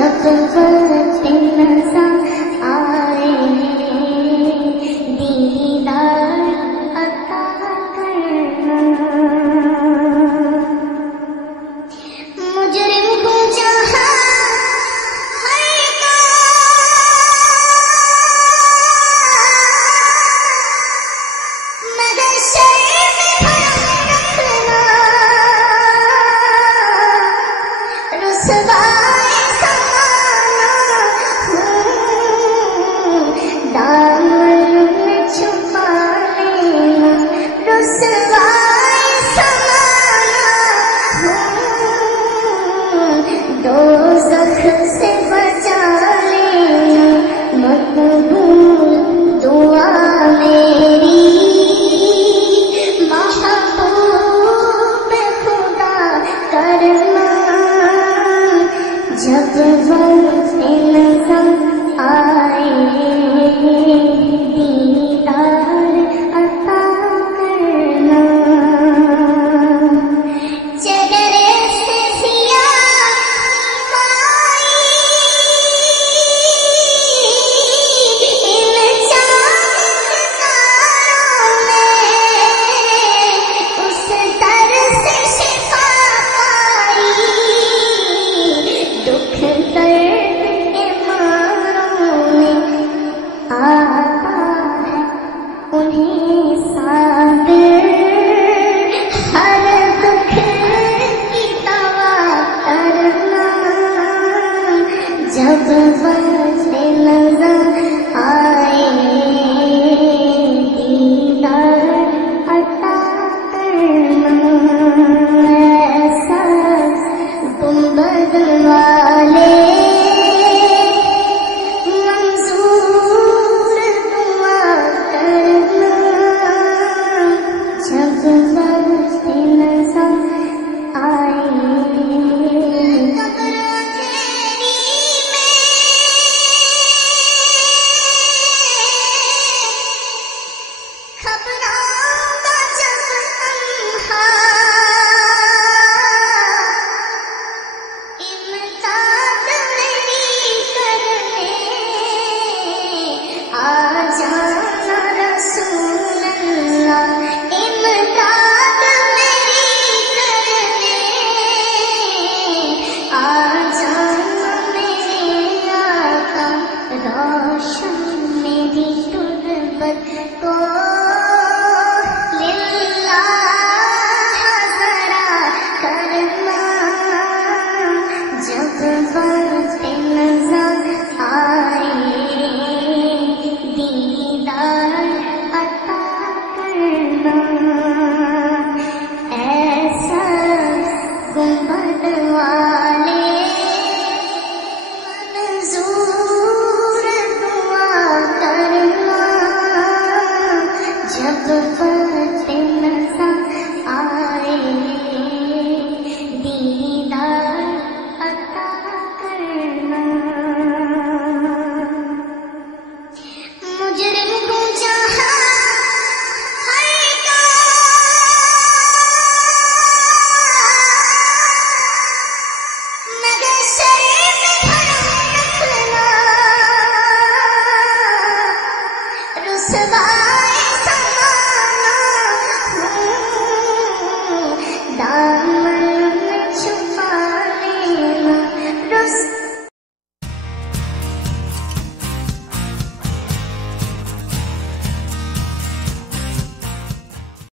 जब वक्त नज़र आए दीदार अता करना। मुजरिम को चाहा मगर शर्म भरम रखना। रुसवाए समाना दामन में छुपा लेना। रुसवाए समाना दोज़ख से बचा लेना। मकबूल दुआ मेरी महबूब खुदा करना। जब वक्त नज़र आए दीदार अता करना। चेहरे से सिया माई इन चांद सितारों में उस दर से शिफा पाई। दुख दर्द के मारों में आता है उन्हें साबिर। हर दुख की दवा करना। जब वक्त नज़र